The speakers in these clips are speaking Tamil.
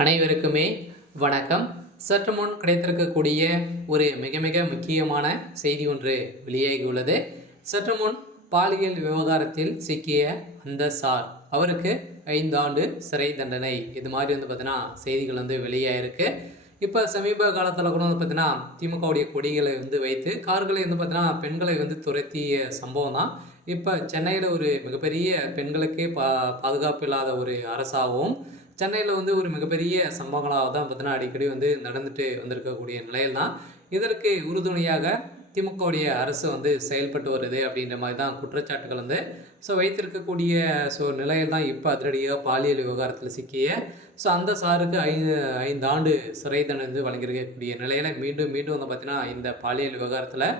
அனைவருக்குமே வணக்கம். சற்று முன் கிடைத்திருக்கக்கூடிய ஒரு மிக மிக முக்கியமான செய்தி ஒன்று வெளியாகியுள்ளது. சற்று முன் பாலியல் விவகாரத்தில் சிக்கிய அந்த சார் அவருக்கு 5 ஆண்டு சிறை தண்டனை, இது மாதிரி பார்த்தீங்கன்னா செய்திகள் வெளியாயிருக்கு. இப்போ சமீப காலத்தில் கூட பார்த்தீங்கன்னா திமுகவுடைய கொடிகளை வைத்து கார்களை பார்த்தீங்கன்னா பெண்களை துரத்திய சம்பவம் தான் இப்போ சென்னையில் ஒரு மிகப்பெரிய பெண்களுக்கே பாதுகாப்பு இல்லாத ஒரு அரசாகவும், சென்னையில் ஒரு மிகப்பெரிய சம்பவங்களாக தான் பார்த்தீங்கன்னா அடிக்கடி நடந்துட்டு வந்திருக்கக்கூடிய நிலையில் தான் இதற்கு உறுதுணையாக திமுகவுடைய அரசு செயல்பட்டு வருது அப்படின்ற மாதிரி தான் குற்றச்சாட்டுகள் வைத்திருக்கக்கூடிய நிலையில் தான் இப்போ அதிரடியாக பாலியல் விவகாரத்தில் சிக்கிய அந்த சாருக்கு 5 ஆண்டு சிறை தண்டனை வழங்கியிருக்கக்கூடிய நிலையில் மீண்டும் மீண்டும் பார்த்தீங்கன்னா இந்த பாலியல் விவகாரத்தில்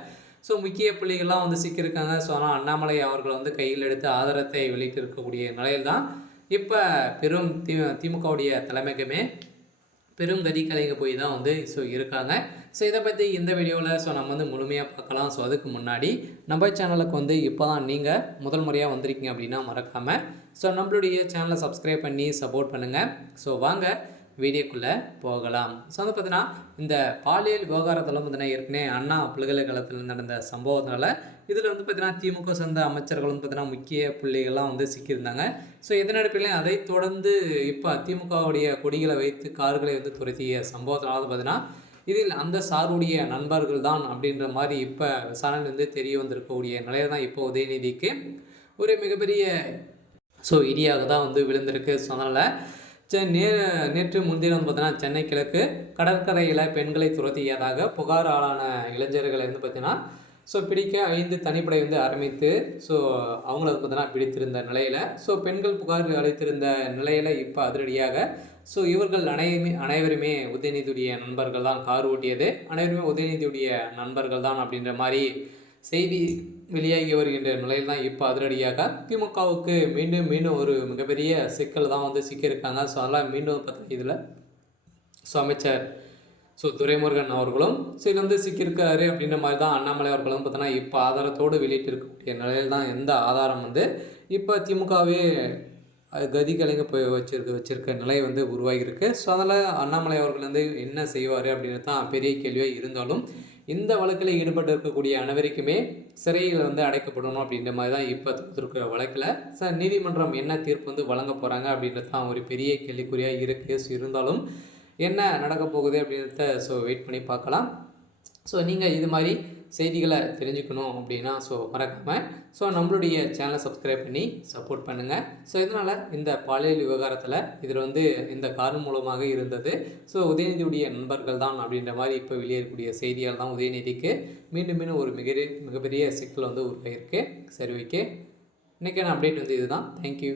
முக்கிய புள்ளிகள்லாம் சிக்கியிருக்காங்க. ஆனால் அண்ணாமலை அவர்கள் கையில் எடுத்து ஆதாரத்தை வெளியிட்டு இருக்கக்கூடிய நிலையில் தான் இப்போ பெரும் திமுகவுடைய தலைமைக்குமே பெரும் கதி கலைங்க போய் தான் இருக்காங்க. இதை பற்றி இந்த வீடியோவில் நம்ம முழுமையாக பார்க்கலாம். அதுக்கு முன்னாடி நம்ம சேனலுக்கு இப்போ தான் நீங்கள் முதல் முறையாக வந்திருக்கீங்க அப்படின்னா மறக்காமல் நம்மளுடைய சேனலை சப்ஸ்கிரைப் பண்ணி சப்போர்ட் பண்ணுங்கள். வாங்க வீடியோக்குள்ளே போகலாம். பார்த்தீங்கன்னா இந்த பாலியல் விவகாரத்தில் பார்த்தீங்கன்னா ஏற்கனவே அண்ணா பல்கலைக்கழகத்தில் நடந்த சம்பவத்தினால இதில் பார்த்தீங்கன்னா திமுக சேர்ந்த அமைச்சர்கள் பார்த்தீங்கன்னா முக்கிய புள்ளிகள்லாம் சிக்கியிருந்தாங்க. இதன் அடிப்படையில் அதை தொடர்ந்து இப்போ திமுகவுடைய கொடிகளை வைத்து கார்களை துரத்திய சம்பவத்தினால பார்த்தீங்கன்னா இதில் அந்த சாருடைய நண்பர்கள் தான் அப்படின்ற மாதிரி இப்போ விசாரணை தெரிய வந்திருக்கக்கூடிய நிலையில் தான் இப்போ உதயநிதிக்கு ஒரு மிகப்பெரிய இடியாக தான் விழுந்திருக்கு. அதனால் நேற்று முன்தினம் பார்த்தீங்கன்னா சென்னை கிழக்கு கடற்கரையில் பெண்களை துரத்தியதாக புகார் ஆளான இளைஞர்களை பார்த்தீங்கன்னா பிடிக்க 5 தனிப்படை ஆரம்பித்து அவங்கள பார்த்தீங்கன்னா பிடித்திருந்த நிலையில் பெண்கள் புகார் அளித்திருந்த நிலையில் இப்போ அதிரடியாக இவர்கள் அனைவருமே உதயநிதியுடைய நண்பர்கள் தான், கார் ஓட்டியது அனைவருமே உதயநிதியுடைய நண்பர்கள் தான் அப்படின்ற மாதிரி செய்தி வெளியாகி வருகின்ற நிலையில் தான் இப்போ அதிரடியாக திமுகவுக்கு மீண்டும் மீண்டும் ஒரு மிகப்பெரிய சிக்கல் தான் சிக்கியிருக்காங்க. அதெல்லாம் மீண்டும் பார்த்தீங்கன்னா இதில் அமைச்சர் துரைமுருகன் அவர்களும் இதில் சிக்கியிருக்காரு அப்படின்ற மாதிரி தான் அண்ணாமலை அவர்களும் பார்த்தோன்னா இப்போ ஆதாரத்தோடு வெளியிட்டு இருக்கக்கூடிய நிலையில் தான் எந்த ஆதாரம் இப்போ திமுகவே கதி கலைங்க போய் வச்சிருக்க நிலை உருவாகியிருக்கு. அதில் அண்ணாமலை அவர்கள் என்ன செய்வார் அப்படின்னு தான் பெரிய கேள்வியாக இருந்தாலும் இந்த வழக்கில் ஈடுபட்டு இருக்கக்கூடிய அனைவருக்குமே சிறையில் அடைக்கப்படணும் அப்படின்ற மாதிரி தான் இப்போ இருக்கிற வழக்கில் நீதிமன்றம் என்ன தீர்ப்பு வழங்க போகிறாங்க அப்படின்றது தான் ஒரு பெரிய கேள்விக்குறியாக இருக்குது. இருந்தாலும் என்ன நடக்க போகுது அப்படின்றத வெயிட் பண்ணி பார்க்கலாம். நீங்கள் இது மாதிரி செய்திகளை தெரிஞ்சுக்கணும் அப்படின்னா மறக்காமல் நம்மளுடைய சேனலை சப்ஸ்கிரைப் பண்ணி சப்போர்ட் பண்ணுங்கள். இதனால் இந்த பாலியல் விவகாரத்தில் இதில் இந்த காரணம் மூலமாக இருந்தது உதயநிதியுடைய நண்பர்கள் தான் அப்படின்ற மாதிரி இப்போ வெளியேறக்கூடிய செய்தியால் தான் உதயநிதிக்கு மீண்டும் மீண்டும் ஒரு மிகப்பெரிய சிக்கல் உருவாகிருக்கு. ஓகே, இன்றைக்கான அப்டேட் இதுதான். தேங்க்யூ.